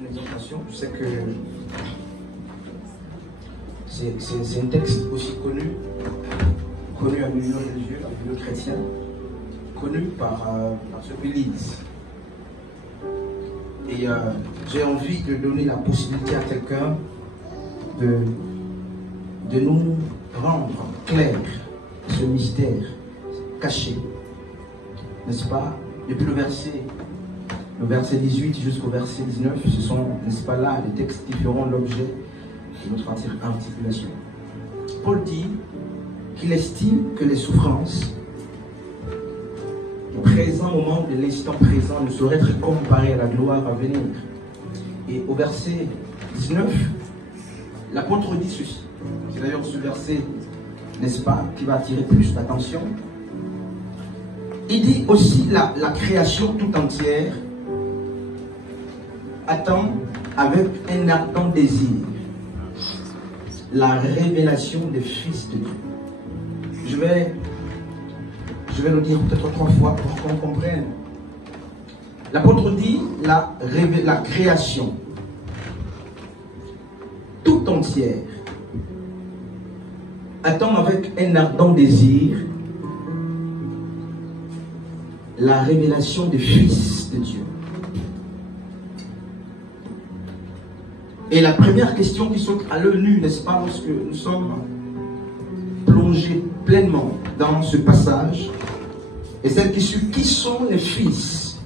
une exhortation. Je sais que c'est un texte aussi connu à l'union religieuse, à l'union chrétienne, connu par ceux qui lisent. Et j'ai envie de donner la possibilité à quelqu'un de nous rendre clair ce mystère caché, n'est-ce pas? Depuis le verset 18 jusqu'au verset 19, ce sont, n'est-ce pas là, des textes qui feront l'objet de notre articulation. Paul dit qu'il estime que les souffrances du présent moment, de l'instant présent, ne sauraient être comparées à la gloire à venir. Et au verset 19, l'apôtre dit ceci. C'est d'ailleurs ce verset, n'est-ce pas, qui va attirer plus d'attention. Il dit aussi la création tout entière attend avec un ardent désir la révélation des fils de Dieu. Je vais le dire peut-être 3 fois pour qu'on comprenne. L'apôtre dit la création tout entière attend avec un ardent désir la révélation des fils de Dieu. Et la première question qui saute à l'œil nu, n'est-ce pas, lorsque nous sommes plongés pleinement dans ce passage, est celle qui suit: qui sont les fils?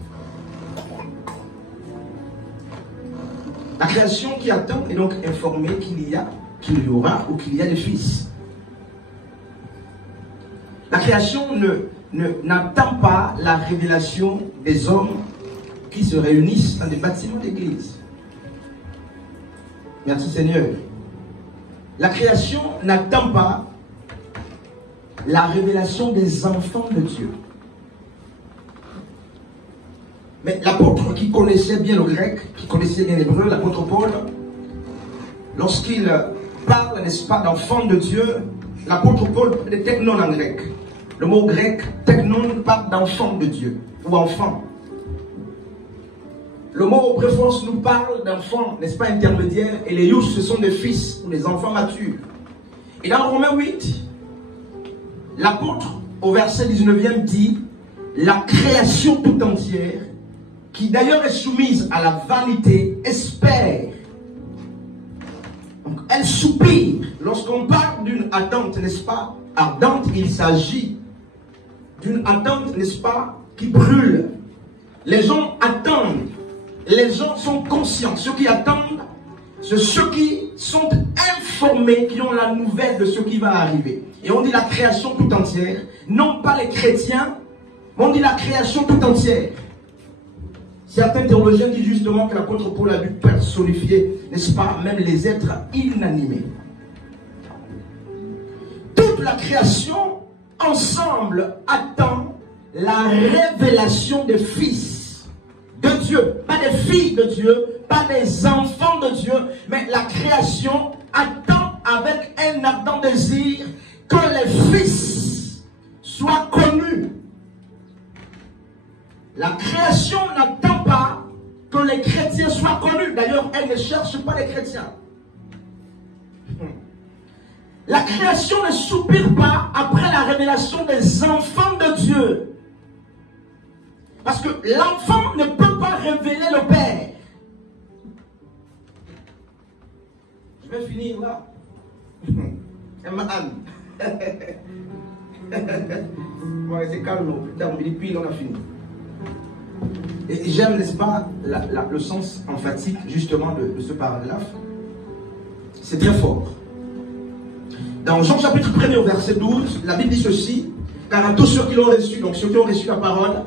La création qui attend est donc informée qu'il y aura ou qu'il y a des fils. La création n'attend pas la révélation des hommes qui se réunissent dans des bâtiments d'église. Merci Seigneur. La création n'attend pas la révélation des enfants de Dieu. Mais l'apôtre qui connaissait bien le grec, qui connaissait bien l'hébreu, l'apôtre Paul, lorsqu'il parle, n'est-ce pas, d'enfants de Dieu, l'apôtre Paul parle de technon en grec. Le mot grec, technon, parle d'enfant de Dieu, ou enfant. Le mot préférence nous parle d'enfants, n'est-ce pas, intermédiaires, et les yous, ce sont des fils, ou des enfants matures. Et dans Romains 8, l'apôtre, au verset 19e, dit la création tout entière, qui d'ailleurs est soumise à la vanité, espère. Donc, elle soupire. Lorsqu'on parle d'une attente, n'est-ce pas, ardente, il s'agit d'une attente, n'est-ce pas, qui brûle. Les gens attendent. Les gens sont conscients. Ceux qui attendent, c'est ceux qui sont informés, qui ont la nouvelle de ce qui va arriver. Et on dit la création tout entière, non pas les chrétiens, mais on dit la création tout entière. Certains théologiens disent justement que l'apôtre Paul a dû personnifier, n'est-ce pas, même les êtres inanimés. Toute la création, ensemble, attend la révélation des fils de Dieu. Pas des filles de Dieu, pas des enfants de Dieu, mais la création attend avec un ardent désir que les fils soient connus. La création n'attend pas que les chrétiens soient connus. D'ailleurs, elle ne cherche pas les chrétiens. La création ne soupire pas après la révélation des enfants de Dieu. Parce que l'enfant ne peut pas révéler le Père. Je vais finir là. Ouais, c'est calme. Putain, on dit pile, on a fini. Et j'aime, n'est-ce pas, le sens emphatique justement de ce paragraphe. C'est bien fort. Dans Jean chapitre 1er au verset 12, la Bible dit ceci: car à tous ceux qui l'ont reçu, donc ceux qui ont reçu la parole,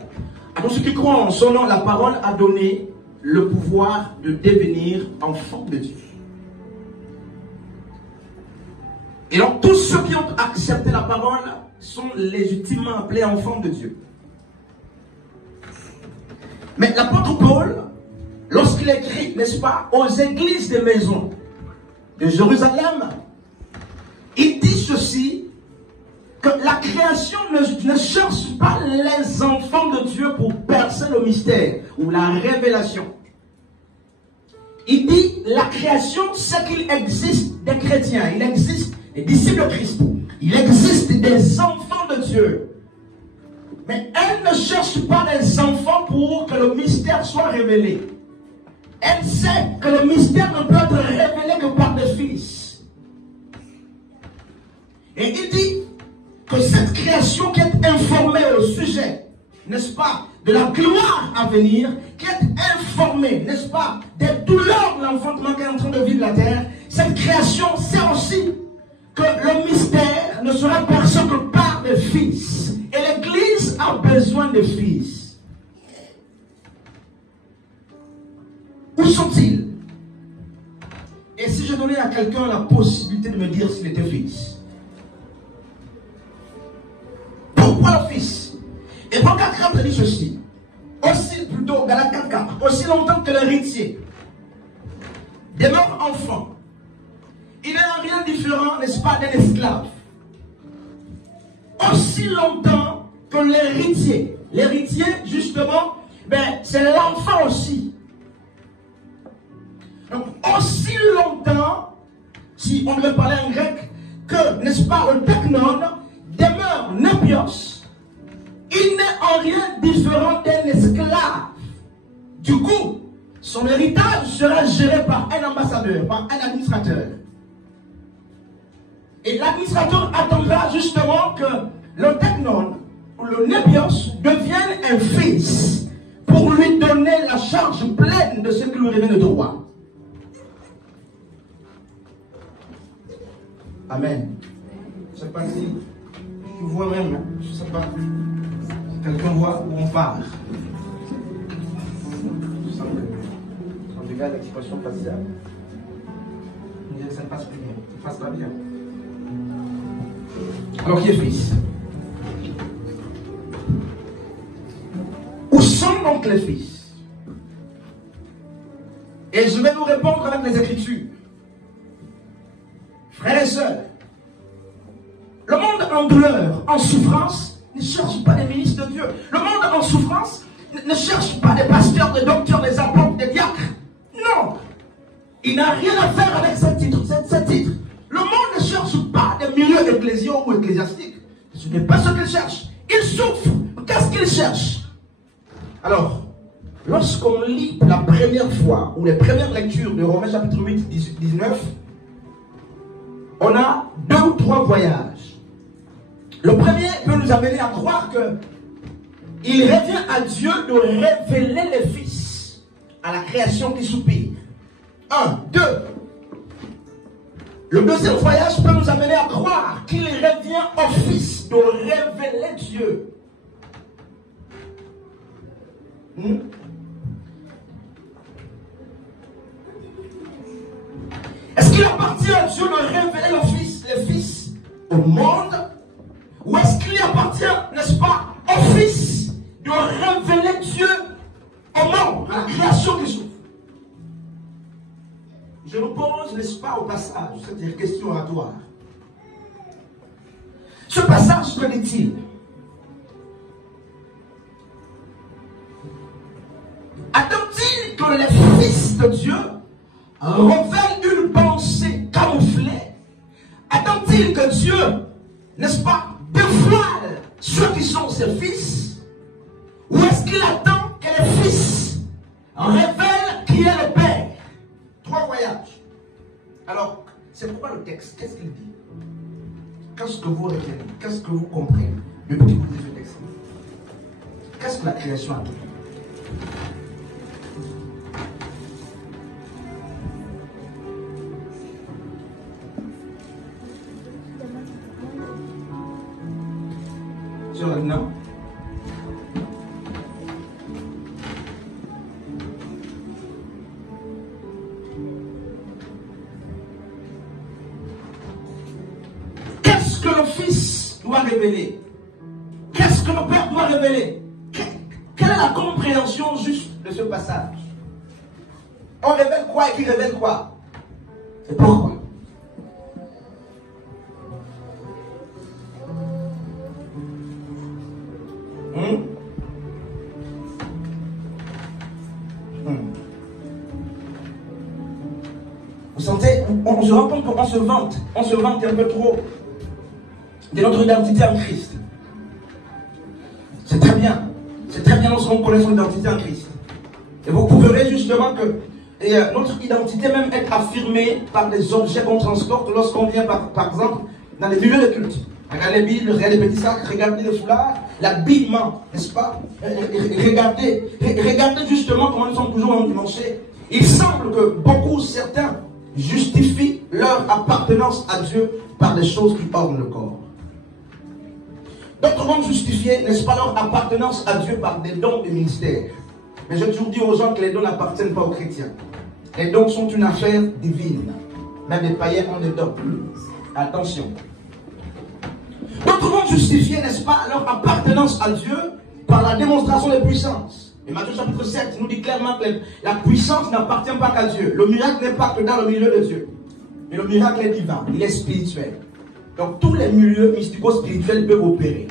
à tous ceux qui croient en son nom, la parole a donné le pouvoir de devenir enfants de Dieu. Et donc tous ceux qui ont accepté la parole sont légitimement appelés enfants de Dieu. Mais l'apôtre Paul, lorsqu'il écrit, n'est-ce pas, aux églises des maisons de Jérusalem, il dit ceci, que la création ne cherche pas les enfants de Dieu pour percer le mystère ou la révélation. Il dit, la création, c'est qu'il existe des chrétiens, il existe des disciples de Christ, il existe des enfants de Dieu. Mais elle ne cherche pas des enfants pour que le mystère soit révélé. Elle sait que le mystère ne peut être révélé que par des fils. Et il dit que cette création qui est informée au sujet, n'est-ce pas, de la gloire à venir, qui est informée, n'est-ce pas, des douleurs de l'enfantement qui est en train de vivre la terre, cette création sait aussi que le mystère ne sera perçu que par des fils. Et l'Église a besoin de fils. Où sont-ils? Et si je donnais à quelqu'un la possibilité de me dire s'il était fils? Pourquoi le fils? Et Paul 4 dit ceci. Aussi, plutôt, Galates 4, aussi longtemps que l'héritier demeure enfant, il n'est en rien différent, n'est-ce pas, d'un esclave. Aussi longtemps que l'héritier. L'héritier, justement, ben, c'est l'enfant aussi. Donc, aussi longtemps, si on devait parler en grec, que, n'est-ce pas, le teknon demeure nepios, il n'est en rien différent d'un esclave. Du coup, son héritage sera géré par un ambassadeur, par un administrateur. Et l'administrateur attendra justement que le teknon ou le nepios devienne un fils pour lui donner la charge pleine de ce qui lui revient de droit. Amen. Je ne sais pas si tu vois même, hein? Je ne sais pas. Quelqu'un voit où on part. Ça me regarde l'expression faciale. Ça ne passe plus bien. Ça ne passe pas bien. Alors qui est fils? Où sont donc les fils? Et je vais nous répondre avec les Écritures. Frères et sœurs, le monde en douleur, en souffrance, ne cherche pas des ministres de Dieu. Le monde en souffrance ne cherche pas des pasteurs, des docteurs, des apôtres, des diacres. Non. Il n'a rien à faire avec ce titre. Le monde ne cherche pas des milieux ecclésiaux ou ecclésiastiques. Ce n'est pas ce qu'il cherche. Il souffre. Qu'est-ce qu'il cherche? Alors, lorsqu'on lit la première fois, ou les premières lectures de Romains chapitre 8, 19, on a 2 ou 3 voyages. Le premier peut nous amener à croire que il revient à Dieu de révéler les fils à la création qui soupire. 1, 2. Le deuxième voyage peut nous amener à croire qu'il revient au fils de révéler Dieu. Est-ce qu'il appartient à Dieu de révéler les fils au monde? Ou est-ce qu'il appartient, n'est-ce pas, au fils de révéler Dieu au monde, à la création qui souffre? Je me pose, n'est-ce pas, au passage cette question oratoire. Ce passage, que dit-il? Attend-il que les fils de Dieu révèlent une pensée camouflée? Attend-il que Dieu, n'est-ce pas, dévoile ceux qui sont ses fils? Ou est-ce qu'il attend que les fils révèlent qui est le Père? 3 voyages. Alors, c'est pourquoi le texte, qu'est-ce qu'il dit? Qu'est-ce que vous retenez? Qu'est-ce que vous comprenez depuis que vous lisez ce texte? Qu'est-ce que la création a dit? Non. Qu'est-ce que le Fils doit révéler? Qu'est-ce que le Père doit révéler? Quelle est la compréhension juste de ce passage? On révèle quoi et qui révèle quoi? Et pourquoi? Vous sentez, on se rend compte qu'on se vante un peu trop de notre identité en Christ. C'est très bien lorsqu'on connaît son identité en Christ. Et vous verrez justement que notre identité même est affirmée par des objets qu'on transporte lorsqu'on vient par exemple dans les milieux de culte. Regardez les Bibles, regardez les petits sacs, regardez les foulards, l'habillement, n'est-ce pas? Regardez justement comment nous sommes toujours endimanchés. Il semble que certains justifient leur appartenance à Dieu par des choses qui ornent le corps. D'autres vont justifier, n'est-ce pas, leur appartenance à Dieu par des dons de ministère. Mais j'ai toujours dit aux gens que les dons n'appartiennent pas aux chrétiens. Les dons sont une affaire divine. Même les païens ont des dons. Attention. D'autres vont justifier, n'est-ce pas, leur appartenance à Dieu par la démonstration de puissance. Et Matthieu chapitre 7 nous dit clairement que la puissance n'appartient pas qu'à Dieu. Le miracle n'est pas que dans le milieu de Dieu. Mais le miracle est divin, il est spirituel. Donc tous les milieux mystico-spirituels peuvent opérer.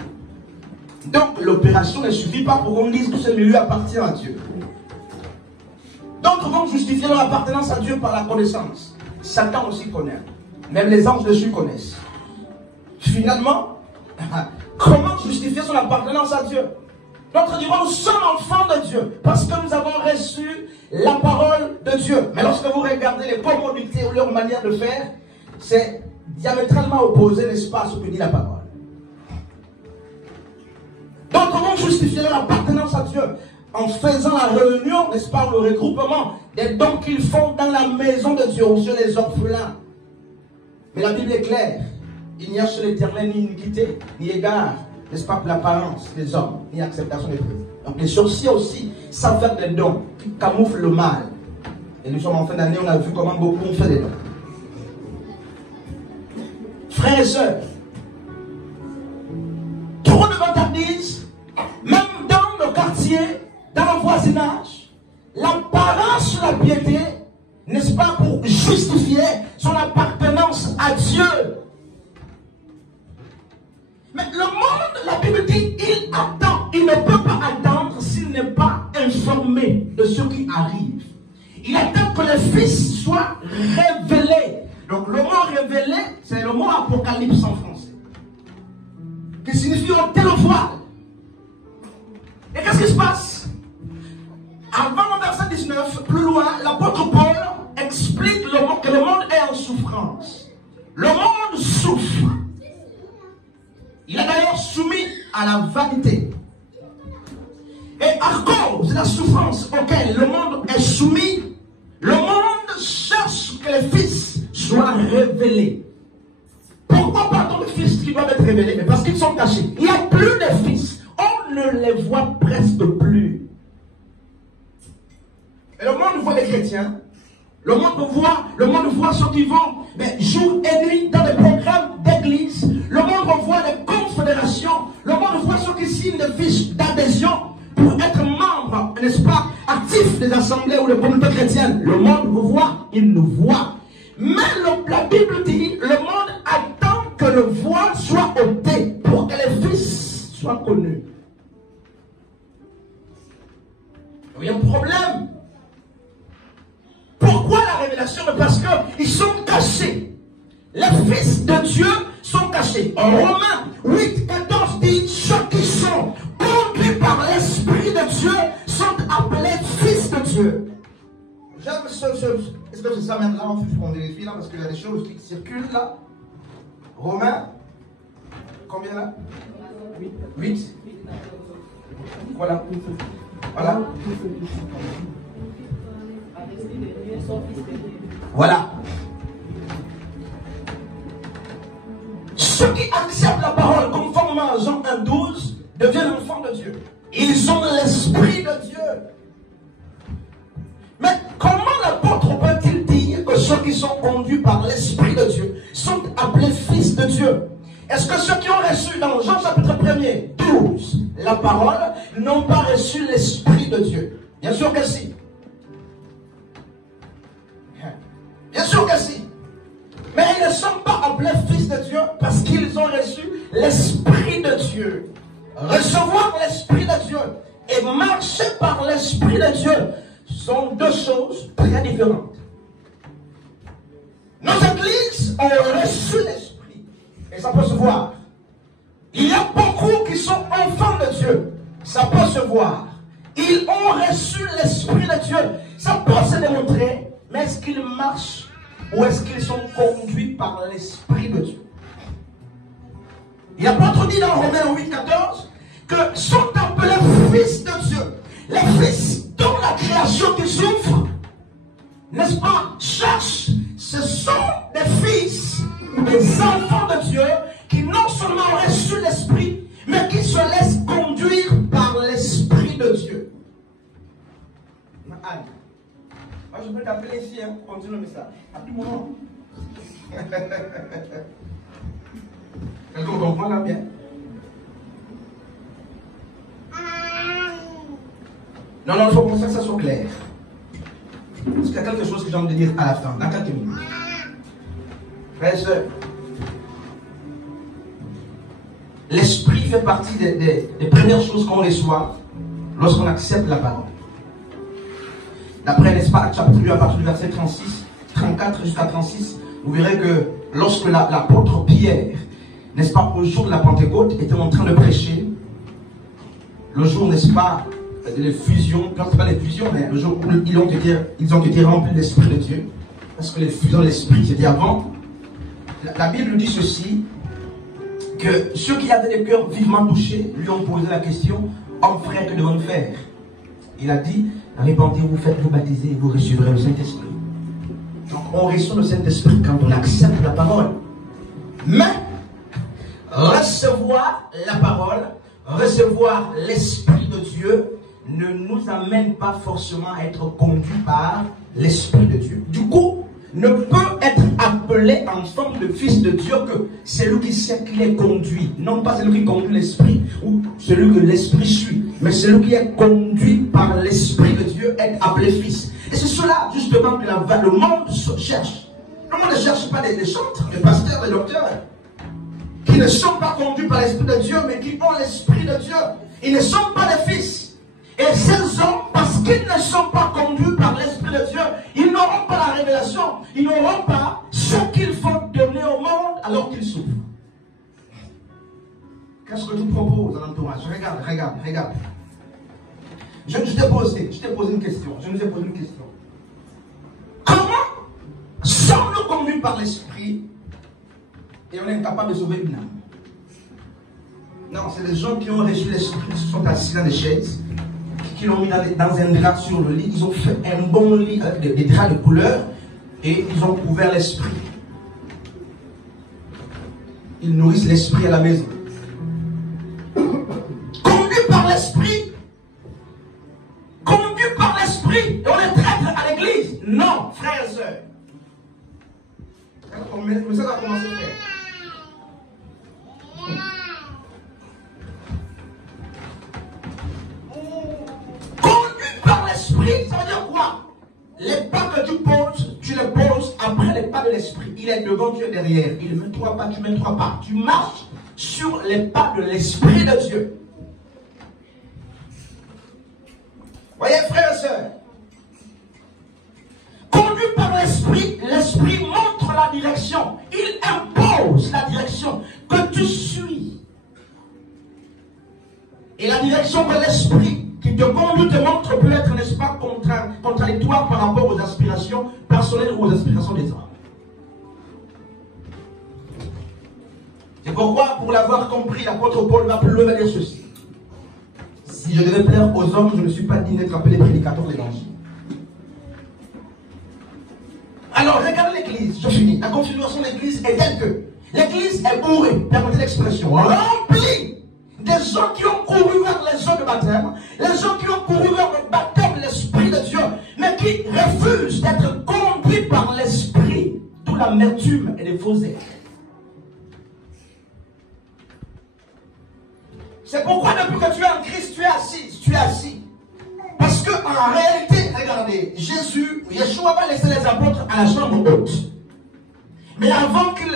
Donc l'opération ne suffit pas pour qu'on dise que ce milieu appartient à Dieu. D'autres vont justifier leur appartenance à Dieu par la connaissance. Satan aussi connaît. Même les anges dessus connaissent. Finalement, comment justifier son appartenance à Dieu? D'autres diront, nous sommes enfants de Dieu parce que nous avons reçu la parole de Dieu. Mais lorsque vous regardez les commodités ou leur manière de faire, c'est diamétralement opposé, n'est-ce pas, à ce que dit la parole. D'autres vont justifier leur appartenance à Dieu en faisant la réunion, n'est-ce pas, le regroupement des dons qu'ils font dans la maison de Dieu, aux yeux des orphelins. Mais la Bible est claire. Il n'y a chez l'Éternel ni iniquité, ni égard, n'est-ce pas, pour l'apparence des hommes, ni acceptation des prix. Donc les sorciers aussi savent faire des dons qui camouflent le mal. Et nous sommes en fin d'année, on a vu comment beaucoup ont fait des dons. Frères et sœurs, trop de vantardises, même dans nos quartiers, dans le voisinage, l'apparence de la piété, n'est-ce pas, pour justifier son appartenance à Dieu. Mais le monde, la Bible dit, il attend, il ne peut pas attendre s'il n'est pas informé de ce qui arrive. Il attend que le Fils soit révélé. Donc le mot révélé, c'est le mot apocalypse en français, qui signifie ôter le voile. Et qu'est-ce qui se passe? Avant le verset 19, plus loin, l'apôtre Paul explique que le monde est en souffrance. Le monde souffre. Il est d'ailleurs soumis à la vanité. Et à cause de la souffrance auquel le monde est soumis, le monde cherche que les fils soient révélés. Pourquoi parle-t-on de fils qui doivent être révélés? Mais parce qu'ils sont cachés. Il n'y a plus de fils. On ne les voit presque plus. Et le monde voit les chrétiens. Le monde voit ceux qui vont jour et nuit dans des programmes d'église. Le monde voit les confédérations. Le monde voit ceux qui signent des fiches d'adhésion pour être membres, n'est-ce pas, actifs des assemblées ou des communautés chrétiennes. Le monde vous voit, il nous voit. Mais la Bible dit, le monde attend que le voile soit ôté pour que les fils soient connus. Il y a un problème. Pourquoi la révélation? Parce qu'ils sont cachés. Les fils de Dieu sont cachés. En Romains 8, 14 dit, ceux qui sont conduits par l'Esprit de Dieu sont appelés fils de Dieu. J'aime est-ce que c'est ça maintenant? Il faut qu'on vérifie là, parce qu'il y a des choses qui circulent là. Romains, combien là? 8. Voilà. Voilà. Voilà. Ceux qui acceptent la parole conformément à Jean 1,12 deviennent enfants de Dieu. Ils ont l'Esprit de Dieu. Mais comment l'apôtre peut-il dire que ceux qui sont conduits par l'Esprit de Dieu sont appelés fils de Dieu? Est-ce que ceux qui ont reçu dans Jean chapitre 1er 12 la parole n'ont pas reçu l'Esprit de Dieu? Bien sûr que si. Bien sûr que si. Mais ils ne sont pas appelés fils de Dieu parce qu'ils ont reçu l'Esprit de Dieu. Recevoir l'Esprit de Dieu et marcher par l'Esprit de Dieu sont deux choses très différentes. l'église ont reçu l'esprit. Et ça peut se voir. Il y a beaucoup qui sont enfants de Dieu. Ça peut se voir. Ils ont reçu l'esprit de Dieu. Ça peut se démontrer. Mais est-ce qu'ils marchent ou est-ce qu'ils sont conduits par l'esprit de Dieu? L'apôtre dit dans Romains 8,14 que sont appelés fils de Dieu. Les fils dont la création qui souffre, n'est-ce pas, cherche, ce sont des fils ou des enfants de Dieu qui non seulement ont reçu l'esprit, mais qui se laissent conduire par l'esprit de Dieu. Anne, moi je peux t'appeler ici, hein, pour continuer le message. À tout moment. Est-ce qu'on comprend là bien? Non, il faut penser que ça soit clair. Parce qu'il y a quelque chose que j'ai envie de dire à la fin, dans quelques minutes. Frères et sœurs, l'esprit fait partie des premières choses qu'on reçoit lorsqu'on accepte la parole. D'après, n'est-ce pas, chapitre 2, à partir du verset 34 jusqu'à 36, vous verrez que lorsque l'apôtre Pierre, n'est-ce pas, au jour de la Pentecôte, était en train de prêcher, le jour, n'est-ce pas, les fusions, non, c'est pas les fusions, mais le jour où ils ont été remplis de l'Esprit de Dieu, parce que les fusions de l'Esprit, c'était avant. La Bible dit ceci, que ceux qui avaient les cœurs vivement touchés lui ont posé la question, homme frère, que devons-nous faire? Il a dit, répandez-vous, faites-vous baptiser, et vous recevrez le Saint-Esprit. Donc on reçoit le Saint-Esprit quand on accepte la parole. Mais recevoir la parole, recevoir l'Esprit de Dieu ne nous amène pas forcément à être conduit par l'Esprit de Dieu. Du coup, ne peut être appelé enfant de fils de Dieu que celui qui sait qu'il est conduit. Non pas celui qui conduit l'Esprit ou celui que l'Esprit suit, mais celui qui est conduit par l'Esprit de Dieu est appelé fils. Et c'est cela justement que le monde cherche. Le monde ne cherche pas des chantres, des pasteurs, des docteurs, qui ne sont pas conduits par l'Esprit de Dieu, mais qui ont l'Esprit de Dieu. Ils ne sont pas des fils. Et ces hommes, parce qu'ils ne sont pas conduits par l'Esprit de Dieu, ils n'auront pas la révélation, ils n'auront pas ce qu'il faut donner au monde alors qu'ils souffrent. Qu'est-ce que tu proposes à l'entourage? Regarde. Je t'ai posé une question. Comment sommes-nous conduits par l'Esprit et on est incapable de sauver une âme? Non, c'est les gens qui ont reçu l'Esprit, qui se sont assis dans des chaises, qui l'ont mis dans un drap sur le lit. Ils ont fait un bon lit avec des draps de couleur et ils ont couvert l'Esprit. Ils nourrissent l'Esprit à la maison. Conduits par l'Esprit, et on est traître à l'église. Non, frères et sœurs. Mais ça va commencer à faire. Ça veut dire quoi? Les pas que tu poses, tu les poses après les pas de l'Esprit. Il est devant, tu es derrière. Il met 3 pas, tu mets 3 pas. Tu marches sur les pas de l'Esprit de Dieu. Voyez, frères et sœurs, conduit par l'Esprit, l'Esprit montre la direction. Il impose la direction que tu suis. Et la direction de l'Esprit qui te conduit, te montre, peut être, n'est-ce pas, contradictoire par rapport aux aspirations personnelles ou aux aspirations des hommes. C'est pourquoi, pour l'avoir compris, l'apôtre Paul va plus loin dire ceci. Si je devais plaire aux hommes, je ne suis pas digne d'être appelé prédicateur de l'évangile. Alors, regardez l'église, je finis. La configuration de l'église est telle que l'église est bourrée, permettez l'expression, remplie des gens qui ont couru vers les eaux de baptême, les gens qui ont couru vers le baptême de l'Esprit de Dieu, mais qui refusent d'être conduits par l'Esprit, d'où l'amertume et les faux ailes. C'est pourquoi depuis que tu es en Christ, tu es assis. Parce que en réalité, regardez, Yeshua va laisser les apôtres à la chambre haute. Mais avant que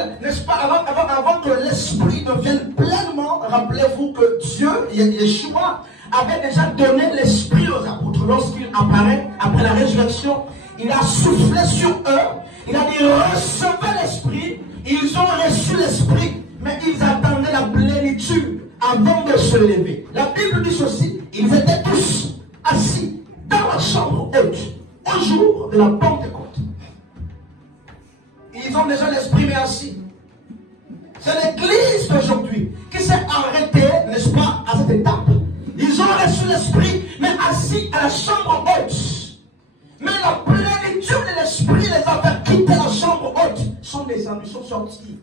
l'Esprit ne vienne pleinement, rappelez-vous que Dieu, Yeshua, avait déjà donné l'Esprit aux apôtres. Lorsqu'il apparaît, après la résurrection, il a soufflé sur eux. Il a dit, recevez l'Esprit. la plénitude avant de se lever. La Bible dit ceci, ils étaient tous assis dans la chambre haute au jour de la Pentecôte. Ils ont déjà l'esprit mais assis. C'est l'église d'aujourd'hui qui s'est arrêtée, n'est-ce pas, à cette étape. Ils ont reçu l'esprit, mais assis à la chambre haute. Mais la plénitude de l'esprit les a fait quitter la chambre haute. Ils sont descendus, ils sont sortis.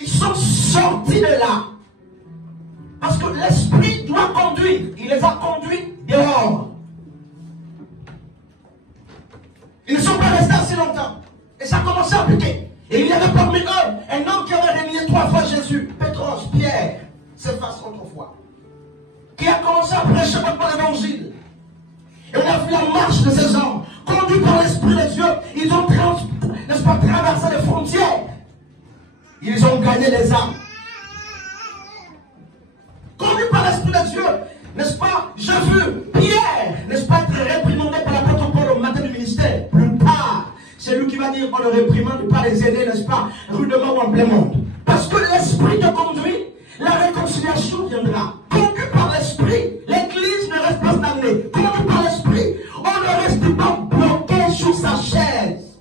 Ils sont sortis de là. Parce que l'esprit doit conduire. Il les a conduits dehors. Ils ne sont pas restés assez longtemps. Et ça a commencé à piquer. Et il y avait parmi eux un homme qui avait renié 3 fois Jésus. Pétros, Pierre, Céphas autrefois. Qui a commencé à prêcher contre l'évangile. Et on a vu la marche de ces hommes. Conduits par l'Esprit de Dieu. Ils ont, n'est-ce pas, traversé les frontières. Ils ont gagné les âmes. Conduits par l'Esprit de Dieu, n'est-ce pas, j'ai vu Pierre, n'est-ce pas, être réprimandé par l'apôtre Paul au matin du ministère. Plus tard, c'est lui qui va dire on ne réprimande pas les aînés, n'est-ce pas, rudement ou en plein monde. Parce que l'Esprit te conduit, la réconciliation viendra. Conduit par l'Esprit, l'Église ne reste pas stagnée. Conduit par l'Esprit, on ne reste pas bloqué sur sa chaise.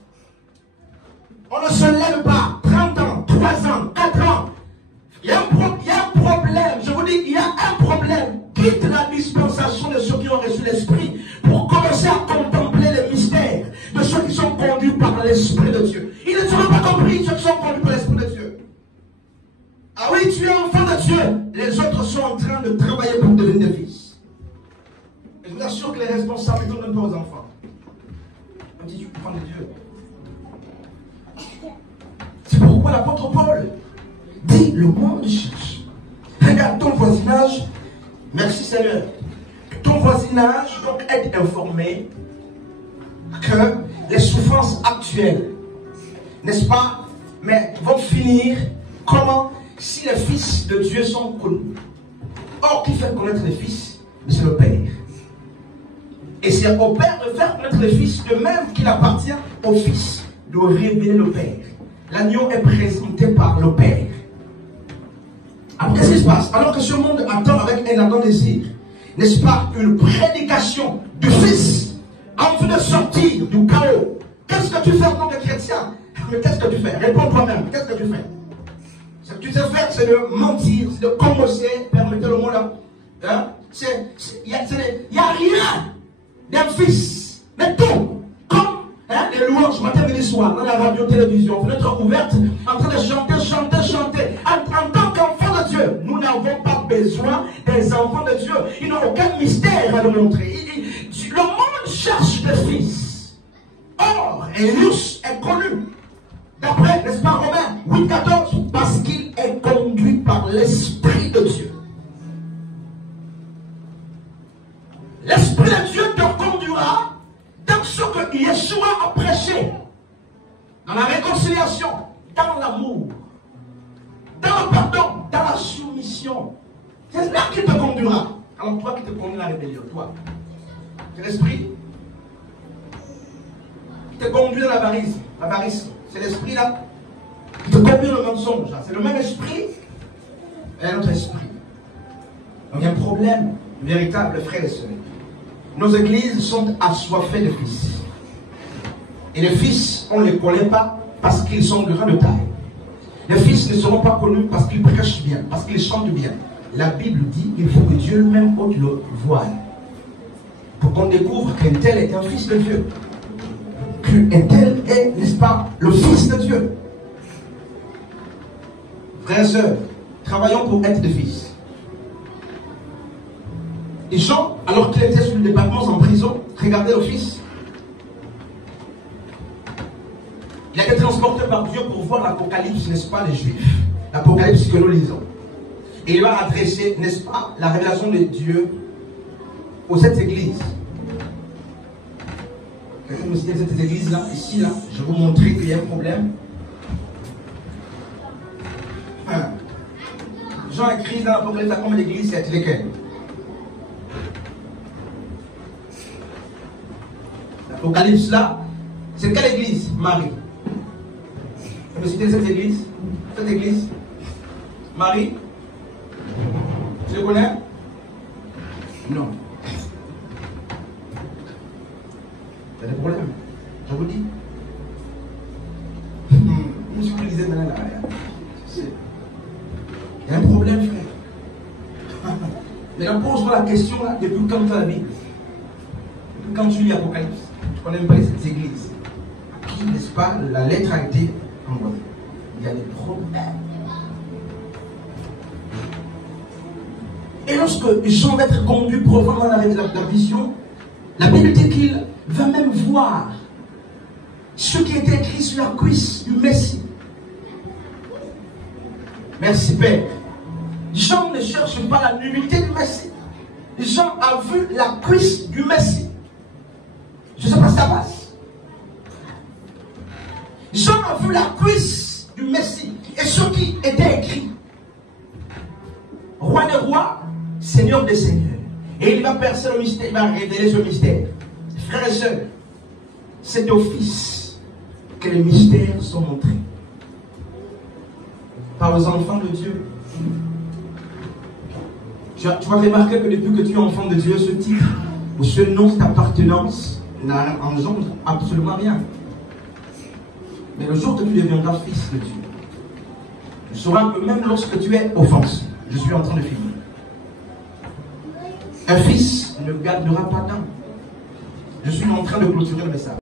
On ne se lève pas. 30 ans, 3 ans, 4 ans. Il y a un problème. Je vous dis, il y a un problème. Quitte la dispensation de ceux qui ont reçu l'Esprit pour commencer à contempler les mystères de ceux qui sont conduits par l'Esprit de Dieu. Ils ne seront pas compris, ceux qui sont conduits par l'Esprit de Dieu. Ah oui, tu es enfant de Dieu. Les autres sont en train de travailler pour devenir des fils. Et je vous assure que les responsabilités ne donnent pas aux enfants. On dit, tu es enfant de Dieu. C'est pourquoi l'apôtre Paul dit, le monde cherche. Regarde ton voisinage. Merci Seigneur. Ton voisinage donc être informé que les souffrances actuelles, n'est-ce pas, mais vont finir comment si les fils de Dieu sont connus. Or, qui fait connaître les fils? C'est le Père. Et c'est au Père de faire connaître les fils, de même qu'il appartient au Fils de révéler le Père. L'agneau est présenté par le Père. Alors qu'est-ce qui se passe? Alors que ce monde attend avec un ardent désir, n'est-ce pas, une prédication du Fils en vue de sortir du chaos. Qu'est-ce que tu fais en tant que chrétien? Mais qu'est-ce que tu fais? Réponds toi-même. Qu'est-ce que tu fais? Ce que tu sais faire, c'est de mentir, c'est de commencer, permettez le mot là. Hein? Il n'y a rien d'un fils, mais tout. Hein, les louanges matin, midi, soir, dans la radio-télévision, fenêtre ouverte, en train de chanter. En tant qu'enfant de Dieu, nous n'avons pas besoin des enfants de Dieu. Ils n'ont aucun mystère à nous montrer. Le monde cherche des fils. Or, Elius est connu. D'après, n'est-ce pas, Romains 8,14, parce qu'il est conduit par l'Esprit de Dieu. L'Esprit de Dieu te conduira dans ce que Yeshua a prêché, dans la réconciliation, dans l'amour, dans le pardon, dans la soumission. C'est là qui te conduira. Alors toi qui te conduis à la rébellion, toi, c'est l'esprit qui te conduit dans l'avarice. C'est l'esprit là qui te conduit dans le mensonge. C'est le même esprit et un autre esprit. Donc il y a un problème véritable, frères et sœurs. Nos églises sont assoiffées de fils. Et les fils, on ne les connaît pas parce qu'ils sont grands de taille. Les fils ne seront pas connus parce qu'ils prêchent bien, parce qu'ils chantent bien. La Bible dit qu'il faut que Dieu lui-même ôte le voile. Pour qu'on découvre qu'un tel est un fils de Dieu. Qu'un tel est, n'est-ce pas, le fils de Dieu. Frères et sœurs, travaillons pour être des fils. Et Jean, alors qu'il était sur le département en prison, regardez le fils. Il a été transporté par Dieu pour voir l'Apocalypse, n'est-ce pas, des Juifs. L'Apocalypse que nous lisons. Et il va adresser, n'est-ce pas, la révélation de Dieu aux 7 églises. Quelqu'un me dit cette église-là, ici, là, je vais vous montrer qu'il y a un problème. Jean écrit dans l'Apocalypse comme l'église, c'est lesquelles? L'Apocalypse là, c'est quelle église? Marie. Vous me citez cette église? Cette église? Marie? Tu le connais? Non. Il y a des problèmes. Je vous dis. Je suis lisé maintenant là. Il y a un problème, frère. Maintenant, pose-moi la question là, depuis quand tu as la Bible? Depuis quand tu lis Apocalypse? Tu connais même pas cette église. À qui, n'est-ce pas, la lettre a été envoyée? Il y a des problèmes. Et lorsque Jean va être conduit profondément avec la vision, la Bible dit qu'il va même voir ce qui était écrit sur la cuisse du Messie. Merci Père. Jean ne cherche pas la nullité du Messie. Jean a vu la cuisse du Messie. Je ne sais pas si ça passe. Jean a vu la cuisse du Messie et ce qui était écrit. Roi des rois, Seigneur des seigneurs. Et il va percer le mystère, il va révéler ce mystère. Frères et sœurs, c'est au Fils que les mystères sont montrés. Par aux enfants de Dieu. Tu vas remarquer que depuis que tu es enfant de Dieu, ce titre ou ce nom, cette appartenance n'engendre absolument rien. Mais le jour que tu deviendras fils de Dieu, tu sauras que même lorsque tu es offensé, je suis en train de finir. Un fils ne gardera pas d'âme. Je suis en train de clôturer le message.